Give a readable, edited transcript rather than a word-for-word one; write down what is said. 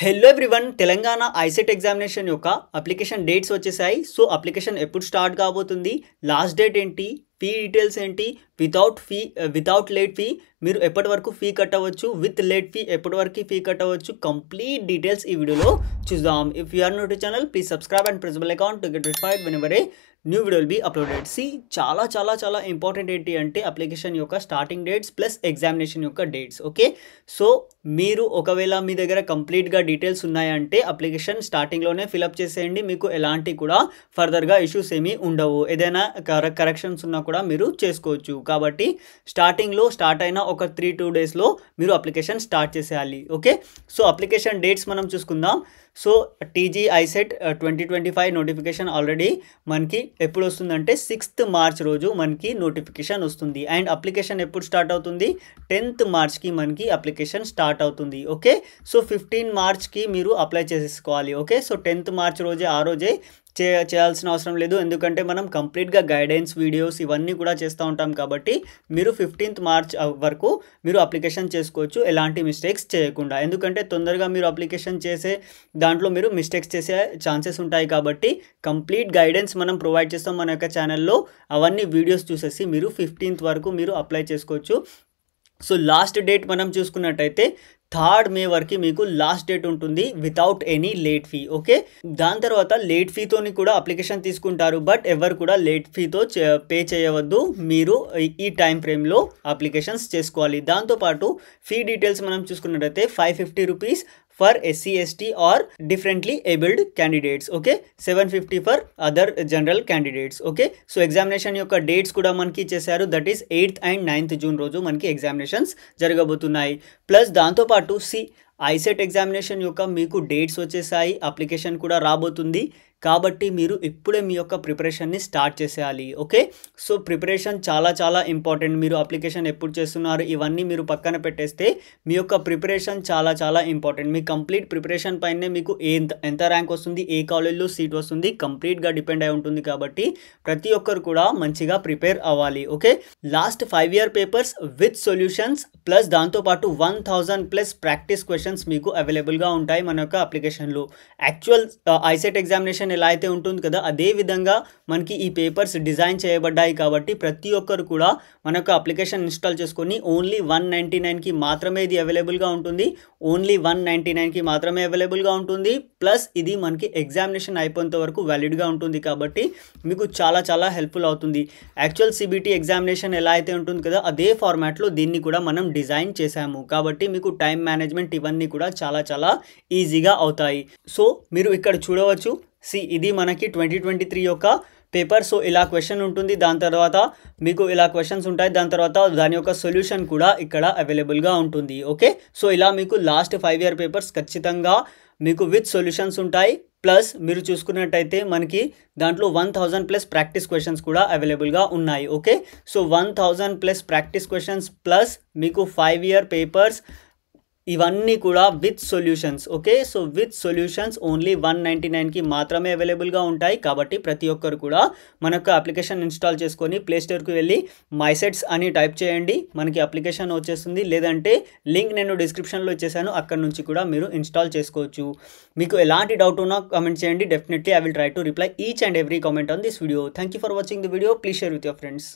Hello everyone Telangana ICET examination యొక్క application dates వచ్చేసాయి. So application ఎప్పుడు స్టార్ట్ కాబోతుంది, లాస్ట్ డేట్ ఏంటి, ఫీ డీటెయిల్స్ ఏంటి, వితౌట్ లేట్ ఫీ మీరు ఎప్పటి వరకు ఫీ కట్టవచ్చు, విత్ లేట్ ఫీ ఎప్పటి వరకు ఫీ కట్టవచ్చు, కంప్లీట్ డీటెయిల్స్ ఈ వీడియోలో చూద్దాం. If you are new to channel please subscribe and press bell icon to get notified whenever a new video will be uploaded. సి చాలా ఇంపార్టెంట్ ఏంటి అంటే అప్లికేషన్ యొక్క స్టార్టింగ్ డేట్స్ ప్లస్ ఎగ్జామినేషన్ యొక్క డేట్స్. ఓకే, సో మీరు ఒకవేళ మీ దగ్గర కంప్లీట్గా డీటెయిల్స్ ఉన్నాయంటే అప్లికేషన్ స్టార్టింగ్లోనే ఫిలప్ చేసేయండి. మీకు ఎలాంటి కూడా ఫర్దర్గా ఇష్యూస్ ఏమీ ఉండవు. ఏదైనా కరెక్షన్స్ ఉన్నా కూడా మీరు చేసుకోవచ్చు. కాబట్టి స్టార్టింగ్లో స్టార్ట్ అయిన ఒక 3-2 డేస్లో మీరు అప్లికేషన్ స్టార్ట్ చేసేయాలి. ఓకే, సో అప్లికేషన్ డేట్స్ మనం చూసుకుందాం. So TG ICET 2025 notification already మనకి ఎప్పుడు వస్తుందంటే 6th మార్చ్ రోజు మనకి నోటిఫికేషన్ వస్తుంది. అండ్ అప్లికేషన్ ఎప్పుడు స్టార్ట్ అవుతుంది, 10th మార్చ్కి మనకి అప్లికేషన్ స్టార్ట్ అవుతుంది. ఓకే, సో 15 మార్చ్కి మీరు అప్లై చేసేసుకోవాలి. ఓకే, సో 10th మార్చ్ రోజే ఆ రోజే చేయాల్సిన అవసరం లేదు, ఎందుకంటే మనం కంప్లీట్గా గైడెన్స్ వీడియోస్ ఇవన్నీ కూడా చేస్తూ ఉంటాం. కాబట్టి మీరు 15th మార్చ్ వరకు మీరు అప్లికేషన్ చేసుకోవచ్చు ఎలాంటి మిస్టేక్స్ చేయకుండా. ఎందుకంటే తొందరగా మీరు అప్లికేషన్ చేసే దాంట్లో మీరు మిస్టేక్స్ చేసే ఛాన్సెస్ ఉంటాయి. కాబట్టి కంప్లీట్ గైడెన్స్ మనం ప్రొవైడ్ చేస్తాం మన యొక్క ఛానల్లో. అవన్నీ వీడియోస్ చూసేసి మీరు 15th వరకు మీరు అప్లై చేసుకోవచ్చు. సో లాస్ట్ డేట్ మనం చూసుకున్నట్టయితే 3rd మే వరకు మీకు లాస్ట్ డేట్ ఉంటుంది without any late fee. Okay, దాని తర్వాత లేట్ ఫీతోని కూడా అప్లికేషన్ తీసుకుంటారు, బట్ ఎవరు కూడా లేట్ ఫీతో పే చేయవద్దు. మీరు ఈ టైం ఫ్రేమ్లో అప్లికేషన్స్ చేసుకోవాలి. దాంతోపాటు ఫీ డీటెయిల్స్ మనం చూసుకున్నట్టయితే 550 rupees for SC ST or differently abled candidates. Okay, 750 for other general candidates. Okay, so examination యొక్క డేట్స్ కూడా మనకి ఇచ్చేసారు. That is 8th and 9th June రోజు మనకి ఎగ్జామినేషన్స్ జరగబోతున్నాయి. ప్లస్ దాంతోపాటు ఐసెట్ ఎగ్జామినేషన్ యొక్క మీకు డేట్స్ వచ్చేసాయి, అప్లికేషన్ కూడా రాబోతుంది. కాబట్టి మీరు ఇప్పుడే మీ యొక్క ప్రిపరేషన్ని స్టార్ట్ చేసేయాలి. ఓకే, సో ప్రిపరేషన్ చాలా ఇంపార్టెంట్. మీరు అప్లికేషన్ ఎప్పుడు చేస్తున్నారు ఇవన్నీ మీరు పక్కన పెట్టేస్తే మీ యొక్క ప్రిపరేషన్ చాలా ఇంపార్టెంట్. మీ కంప్లీట్ ప్రిపరేషన్ పైనే మీకు ఎంత ర్యాంక్ వస్తుంది, ఏ కాలేజ్లో సీట్ వస్తుంది కంప్లీట్గా డిపెండ్ అయి ఉంటుంది. కాబట్టి ప్రతి ఒక్కరు కూడా మంచిగా ప్రిపేర్ అవ్వాలి. Okay, last 5 year papers with solutions plus దాంతోపాటు 1000+ ప్రాక్టీస్ క్వశ్చన్స్ మీకు అవైలబుల్గా ఉంటాయి మన యొక్క అప్లికేషన్లో. యాక్చువల్ ఐసెట్ ఎగ్జామినేషన్ ఎలా అయితే ఉంటుంది కదా, అదే విధంగా మనకి ఈ పేపర్స్ డిజైన్ చేయబడ్డాయి. కాబట్టి ప్రతి ఒక్కరు కూడా మన యొక్క అప్లికేషన్ ఇన్స్టాల్ చేసుకొని ఓన్లీ 199కి మాత్రమే ఇది అవైలబుల్గా ఉంటుంది. ఓన్లీ 199కి మాత్రమే అవైలబుల్గా ఉంటుంది. ప్లస్ ఇది మనకి ఎగ్జామినేషన్ అయిపోయేంత వరకు వ్యాలిడ్గా ఉంటుంది. కాబట్టి మీకు చాలా హెల్ప్ఫుల్ అవుతుంది. యాక్చువల్ CBT ఎగ్జామినేషన్ ఎలా అయితే ఉంటుంది కదా, అదే ఫార్మాట్లో దీన్ని కూడా మనం డిజైన్ చేశాము. కాబట్టి మీకు టైం మేనేజ్మెంట్ ఇవన్నీ కూడా చాలా ఈజీగా అవుతాయి. సో మీరు ఇక్కడ చూడవచ్చు, ఇది మనకి 2023 యొక్క పేపర్. సో ఇలా క్వశ్చన్ ఉంటుంది, దాని తర్వాత మీకు ఇలా క్వశ్చన్స్ ఉంటాయి, దాని తర్వాత దాని యొక్క సొల్యూషన్ కూడా ఇక్కడ అవైలబుల్గా ఉంటుంది. ఓకే, సో ఇలా మీకు లాస్ట్ 5 year పేపర్స్ ఖచ్చితంగా మీకు విత్ సొల్యూషన్స్ ఉంటాయి. ప్లస్ మీరు చూసుకున్నట్టయితే మనకి దాంట్లో 1000+ ప్రాక్టీస్ క్వశ్చన్స్ కూడా అవైలబుల్గా ఉన్నాయి. Okay, so 1000+ practice questions plus మీకు 5 year పేపర్స్ ఇవన్నీ కూడా with solutions. Okay, so with solutions only 199కి మాత్రమే అవైలబుల్గా ఉంటాయి. కాబట్టి ప్రతి ఒక్కరు కూడా మనకు అప్లికేషన్ ఇన్స్టాల్ చేసుకొని ప్లేస్టోర్కి వెళ్ళి మైసెట్స్ అని టైప్ చేయండి, మనకి అప్లికేషన్ వచ్చేస్తుంది. లేదంటే లింక్ నేను డిస్క్రిప్షన్లో ఇచ్చేసాను, అక్కడ నుంచి కూడా మీరు ఇన్స్టాల్ చేసుకోవచ్చు. మీకు ఎలాంటి డౌట్ ఉన్నా కామెంట్ చేయండి. Definitely I will try to reply each and every comment on this video. Thank you for watching the video. Please share with your friends.